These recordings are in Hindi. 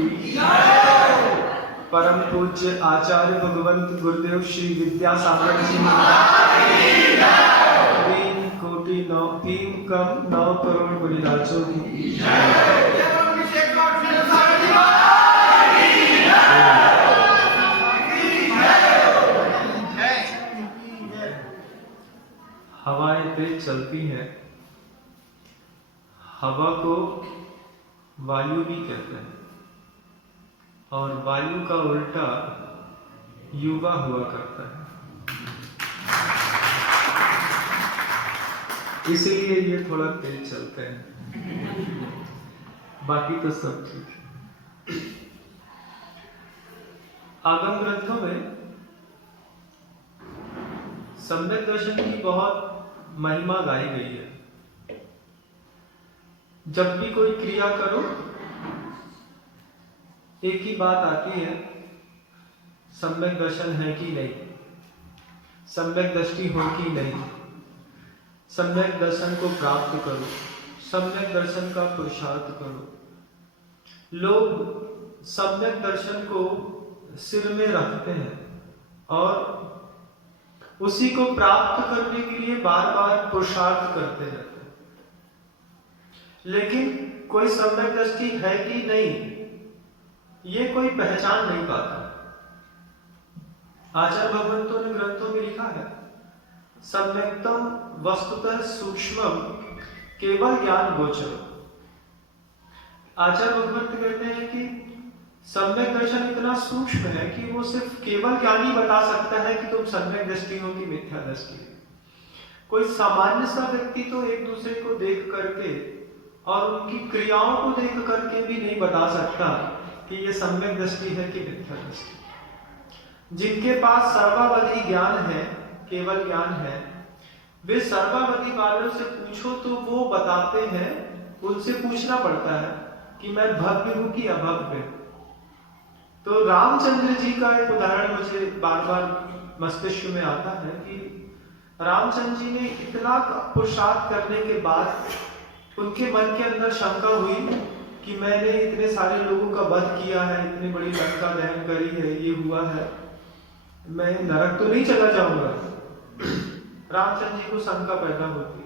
की। परम पूज्य आचार्य भगवंत गुरुदेव श्री विद्यासागर जी तीन कोटि 9 करोड़ बलिदासों की। हवाएं तेज चलती हैं। हवा को वायु भी कहते हैं और वायु का उल्टा युवा हुआ करता है, इसीलिए ये थोड़ा तेज चलते हैं, बाकी तो सब ठीक है। आगम ग्रंथों में सम्यक दर्शन की बहुत महिमा गाई गई है। जब भी कोई क्रिया करो एक ही बात आती है, सम्यक दर्शन है कि नहीं, सम्यक दृष्टि हो कि नहीं, सम्यक दर्शन को प्राप्त करो, सम्यक दर्शन का पुरुषार्थ करो। लोग सम्यक दर्शन को सिर में रखते हैं और उसी को प्राप्त करने के लिए बार बार पुरुषार्थ करते रहते हैं, लेकिन कोई सम्यक दृष्टि है कि नहीं ये कोई पहचान नहीं पाता। आचार्य भगवंतों ने ग्रंथों में लिखा है, सम्यक्तम वस्तुतः सूक्ष्मम केवल ज्ञान गोचर। आचार्य भगवंत कहते हैं कि सम्यक दर्शन इतना सूक्ष्म है कि वो सिर्फ केवल ज्ञानी बता सकता है कि तुम सम्यक दृष्टि हो कि मिथ्या दृष्टि है। कोई सामान्य सा व्यक्ति तो एक दूसरे को देख करके और उनकी क्रियाओं को देख करके भी नहीं बता सकता कि ये सम्यक दृष्टि है कि मिथ्या दृष्टि। जिनके पास सर्वावधि ज्ञान है, केवल ज्ञान है, वे सर्वावधि वालों से पूछो तो वो बताते हैं। उनसे पूछना पड़ता है कि मैं भव्य हूं कि अभव्य। तो रामचंद्र जी का एक उदाहरण मुझे बार बार मस्तिष्क में आता है कि रामचंद्र जी ने इतना पुरुषार्थ करने के बाद उनके मन के अंदर शंका हुई कि मैंने इतने सारे लोगों का वध किया है, इतनी बड़ी लंका दहन करी है, ये हुआ है, मैं नरक तो नहीं चला जाऊंगा। रामचंद्र जी को शंका पैदा होती।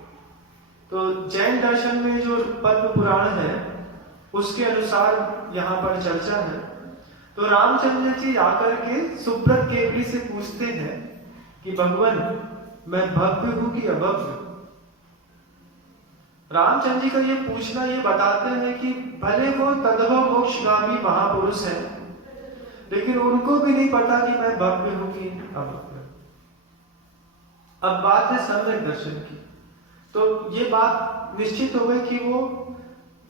तो जैन दर्शन में जो पद्म पुराण है उसके अनुसार यहाँ पर चर्चा है। तो रामचंद्र जी आकर के सुब्रत केवली से पूछते हैं कि भगवान मैं भव्य हूं कि अभव्य। रामचंद्र जी का ये पूछना ये बताते हैं कि भले वो तदभव मोक्षगामी महापुरुष हैं, लेकिन उनको भी नहीं पता कि मैं भव्य हूं कि अभव्य। अब बात है सम्यक दर्शन की। तो ये बात निश्चित हो गई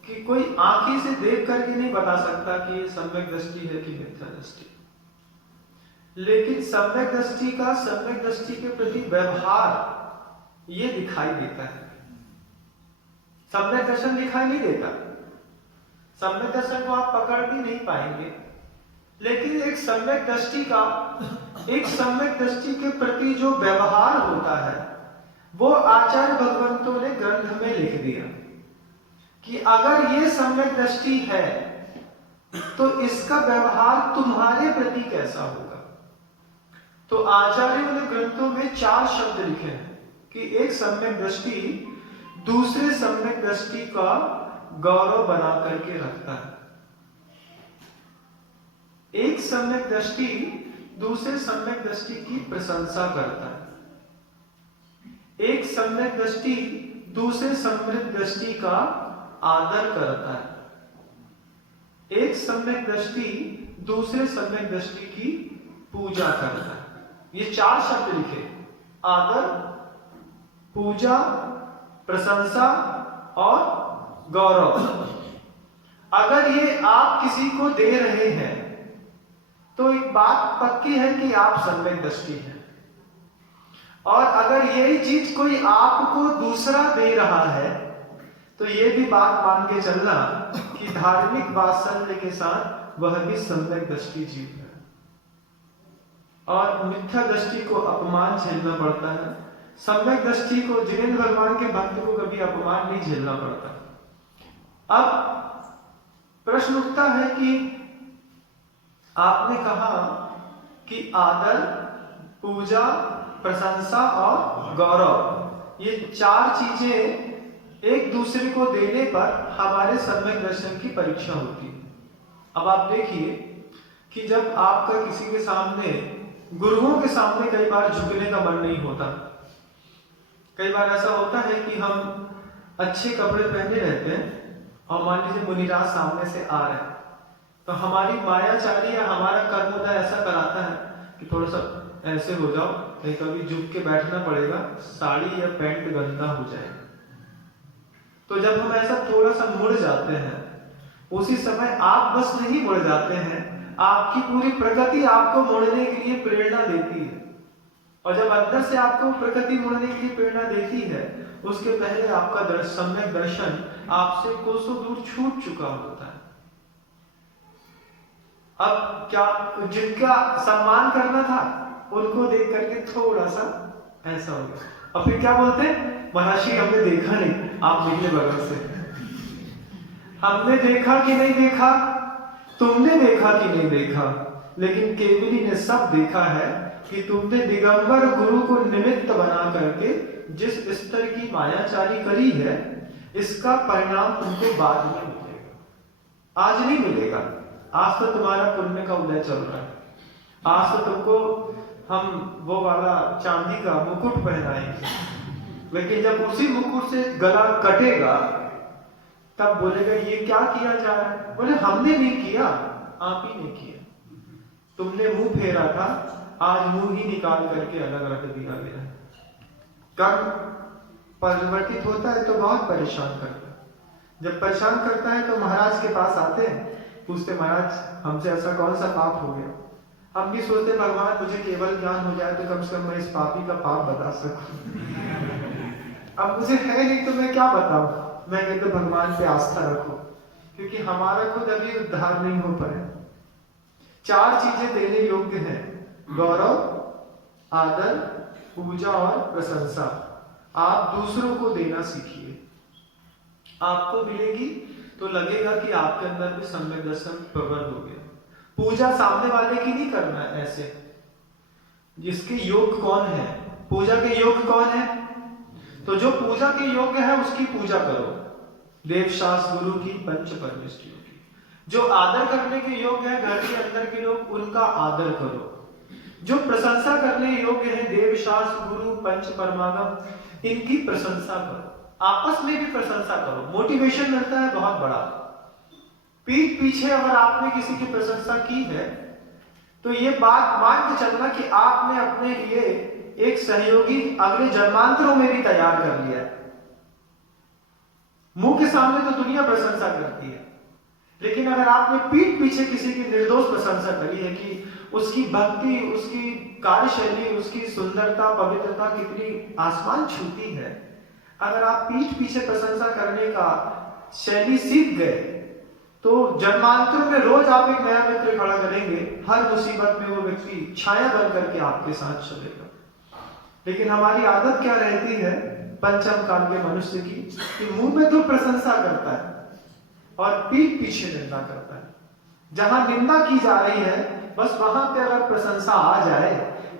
कि कोई आंखी से देख करके नहीं बता सकता कि ये सम्यक दृष्टि है कि मिथ्या दृष्टि। लेकिन सम्यक दृष्टि का सम्यक दृष्टि के प्रति व्यवहार ये दिखाई देता है। सम्यक दर्शन दिखाई नहीं देता, सम्यक दर्शन को आप पकड़ भी नहीं पाएंगे, लेकिन एक सम्यक दृष्टि के प्रति जो व्यवहार होता है वो आचार्य भगवंतों ने ग्रंथ में लिख दिया कि अगर ये सम्यक दृष्टि है तो इसका व्यवहार तुम्हारे प्रति कैसा होगा। तो आचार्यों ने ग्रंथों में 4 शब्द लिखे हैं कि एक सम्यक दृष्टि दूसरे सम्यक दृष्टि का गौरव बना करके रखता है, एक सम्यक दृष्टि दूसरे सम्यक दृष्टि की प्रशंसा करता है, एक सम्यक दृष्टि दूसरे सम्यक दृष्टि का आदर करता है, एक सम्यक दृष्टि दूसरे सम्यक दृष्टि की पूजा करता है। ये 4 शब्द लिखे, आदर, पूजा, प्रशंसा और गौरव। अगर ये आप किसी को दे रहे हैं तो एक बात पक्की है कि आप सम्यक दृष्टि हैं, और अगर यही चीज कोई आपको दूसरा दे रहा है तो ये भी बात मान के चलना कि धार्मिक वात्सल्य के साथ वह भी सम्यक दृष्टि जीव है। और मिथ्या दृष्टि को अपमान झेलना पड़ता है, सम्यक दृष्टि को, जिनेंद्र भगवान के भक्त को कभी अपमान नहीं झेलना पड़ता। अब प्रश्न उठता है कि आपने कहा कि आदर, पूजा, प्रशंसा और गौरव, ये 4 चीजें एक दूसरे को देने पर हमारे सम्यक दर्शन की परीक्षा होती है। अब आप देखिए कि जब आपका किसी के सामने, गुरुओं के सामने कई बार झुकने का मन नहीं होता। कई बार ऐसा होता है कि हम अच्छे कपड़े पहने रहते हैं और मान लीजिए मुनिराज सामने से आ रहे हैं, तो हमारी मायाचारी या हमारा कर्मोदय ऐसा कराता है कि थोड़ा सा ऐसे हो जाओ, नहीं कभी झुक के बैठना पड़ेगा, साड़ी या पैंट गंदा हो जाएगा। तो जब हम ऐसा थोड़ा सा मुड़ जाते हैं, उसी समय आप बस नहीं मुड़ जाते हैं, आपकी पूरी प्रकृति आपको मुड़ने के लिए प्रेरणा देती है। और जब अंदर से आपको प्रकृति मुड़ने के लिए प्रेरणा देती है, उसके पहले आपका सम्यक दर्शन आपसे कोसों दूर छूट चुका होता है। अब क्या जिनका सम्मान करना था उनको देख करके थोड़ा सा ऐसा हो गया, और फिर क्या बोलते हैं, महर्षि हमने देखा नहीं, आप निकले बगल से। हमने देखा कि नहीं देखा, तुमने देखा कि नहीं देखा, लेकिन केवली ने सब देखा है कि तुमने दिगंबर गुरु को निमित्त बना करके जिस स्तर की मायाचारी करी है, इसका परिणाम तुमको बाद में मिलेगा, आज नहीं मिलेगा। आज तो तुम्हारा पुण्य का उदय चल रहा है, आज तो तुमको हम वो वाला चांदी का मुकुट पहनाएंगे, लेकिन जब उसी मुकुट से गला कटेगा तब बोलेगा ये क्या किया जा रहा है। बोले हमने नहीं किया, आप ही ने किया, तुमने मुंह फेरा था, आज मुंह ही निकाल करके अलग रख दिया गया। कर्म परिवर्तित होता है तो बहुत परेशान करता है। जब परेशान करता है तो महाराज के पास आते हैं, पूछते महाराज हमसे ऐसा कौन सा पाप हो गया। हम भी सोचते भगवान मुझे केवल ज्ञान हो जाए तो कम से कम मैं इस पापी का पाप बता सकूं। अब मुझे है नहीं तो मैं क्या बताऊं। मैं कहता भगवान पे आस्था रखो, क्योंकि हमारा खुद अभी उद्धार नहीं हो पाए। 4 चीजें देने योग्य हैं, गौरव, आदर, पूजा और प्रशंसा। आप दूसरों को देना सीखिए, आपको मिलेगी तो लगेगा कि आपके अंदर भी सम्यक दर्शन प्रबल हो गया। पूजा सामने वाले की नहीं करना है ऐसे, जिसके योग कौन है, पूजा के योग कौन है, तो जो पूजा के योग्य है उसकी पूजा करो, देवशास्त्र गुरु की, पंच परमेष्ठियों की। जो आदर करने के योग्य है घर के अंदर के लोग, उनका आदर करो। जो प्रशंसा करने योग्य है देवशास्त्र गुरु पंच परमागम, इनकी प्रशंसा करो, आपस में भी प्रशंसा करो, मोटिवेशन मिलता है बहुत बड़ा। पीठ पीछे अगर आपने किसी की प्रशंसा की है तो ये बात मान के चलना कि आपने अपने लिए एक सहयोगी अगले जन्मांतरों में भी तैयार कर लिया है। मुंह के सामने तो दुनिया प्रशंसा करती है, लेकिन अगर आपने पीठ पीछे किसी की निर्दोष प्रशंसा करी है कि उसकी भक्ति, उसकी कार्यशैली, उसकी सुंदरता, पवित्रता कितनी आसमान छूती है, अगर आप पीठ पीछे प्रशंसा करने का शैली सीख गए तो जन्मांतर में रोज आप एक नया मित्र खड़ा करेंगे, हर मुसीबत में वो व्यक्ति छाया बन करके आपके साथ चलेगा। लेकिन हमारी आदत क्या रहती है पंचम काल के मनुष्य की, कि मुंह में तो प्रशंसा करता है और पीठ पीछे निंदा करता है। जहां निंदा की जा रही है बस वहां पे अगर प्रशंसा आ जाए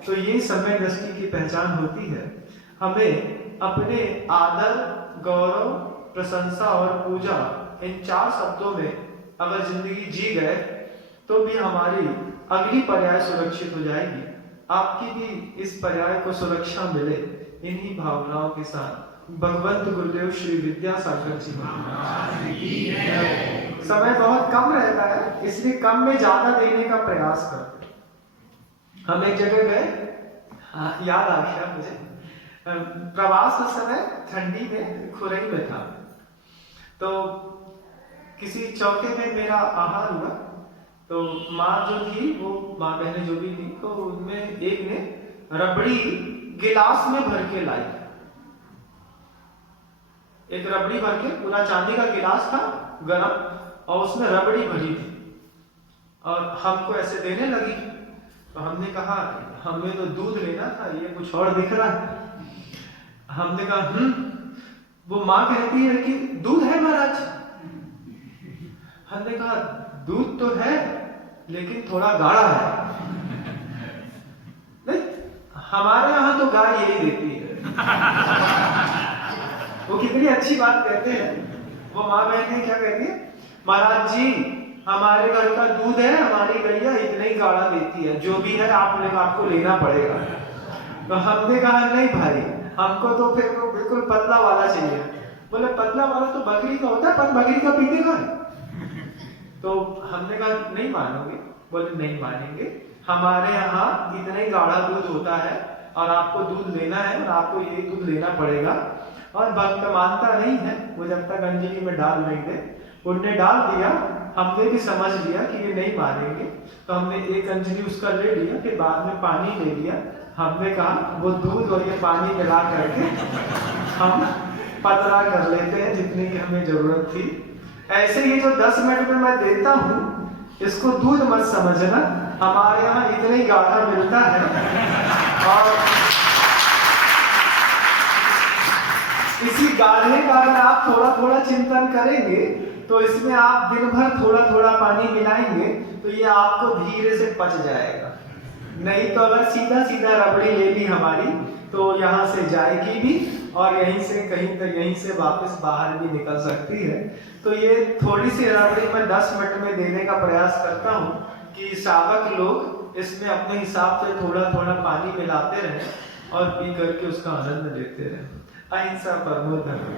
तो ये सम्यक दृष्टि की पहचान होती है। हमें अपने आदर, गौरव, प्रशंसा और पूजा, इन 4 शब्दों में अगर जिंदगी जी गए तो भी हमारी अगली पर्याय सुरक्षित हो जाएगी। आपकी भी इस पर्याय को सुरक्षा मिले, इन्हीं भावनाओं के साथ भगवंत गुरुदेव श्री विद्यासागर जी महाराज। समय बहुत कम रहता है, इसलिए कम में ज्यादा देने का प्रयास करते। हम एक जगह गए, याद आ गया मुझे, प्रवास उस समय ठंडी में खुरई में था, तो किसी चौके में मेरा आहार हुआ, तो माँ जो थी, वो माँ बहने जो भी थी, तो उनमें एक ने रबड़ी गिलास में भर के लाई। एक रबड़ी भर के, पूरा चांदी का गिलास था गरम, और उसमें रबड़ी भरी थी, और हमको ऐसे देने लगी। तो हमने कहा हमें तो दूध लेना था, ये कुछ और दिख रहा है। हमने कहा वो माँ कहती है कि दूध है महाराज। हमने कहा दूध तो है, लेकिन थोड़ा गाढ़ा है। नहीं, हमारे यहाँ तो गाय यही देती है। वो कितनी अच्छी बात कहते हैं, वो माँ बहनें क्या कहती है, महाराज जी हमारे घर का दूध है, हमारी गैया इतना ही गाढ़ा देती है, जो भी है आपको लेना पड़ेगा। तो हमने कहा नहीं भाई, हमको तो फिर वो बिल्कुल पतला वाला चाहिए। बोले पतला वाला तो बकरी का होता है, पर बकरी का पीते का है। तो हमने कहा नहीं मानोगे? बोले नहीं मानेंगे, हमारे यहाँ इतना ही गाढ़ा दूध होता है और आपको दूध लेना है और आपको ये दूध लेना पड़ेगा। और भक्त मानता नहीं है, वो जब तक अंजलि में डाल नहीं दे। उनने डाल दिया, हमने भी समझ लिया कि ये नहीं मानेंगे, तो हमने एक अंजलि उसका ले लिया, फिर बाद में पानी ले लिया। हमने कहा वो दूध और ये पानी मिला करके हम पतला कर लेते हैं जितनी की हमें जरूरत थी। ऐसे ही जो 10 मिनट में मैं देता हूँ, इसको दूध मत समझना, हमारे यहाँ इतना ही गाढ़ा मिलता है। और इसी गाढ़े का अगर आप थोड़ा थोड़ा चिंतन करेंगे तो इसमें आप दिन भर थोड़ा थोड़ा पानी मिलाएंगे तो ये आपको धीरे से पच जाएगा। नहीं तो अगर सीधा सीधा रबड़ी ले ली हमारी तो यहाँ से जाएगी भी और यहीं से कहीं तक, यहीं से वापस बाहर भी निकल सकती है। तो ये थोड़ी सी रबड़ी मैं 10 मिनट में देने का प्रयास करता हूँ कि श्रावक लोग इसमें अपने हिसाब से थोड़ा थोड़ा पानी मिलाते रहें और पी करके उसका आनंद लेते रहें। अहिंसा परमो धर्म।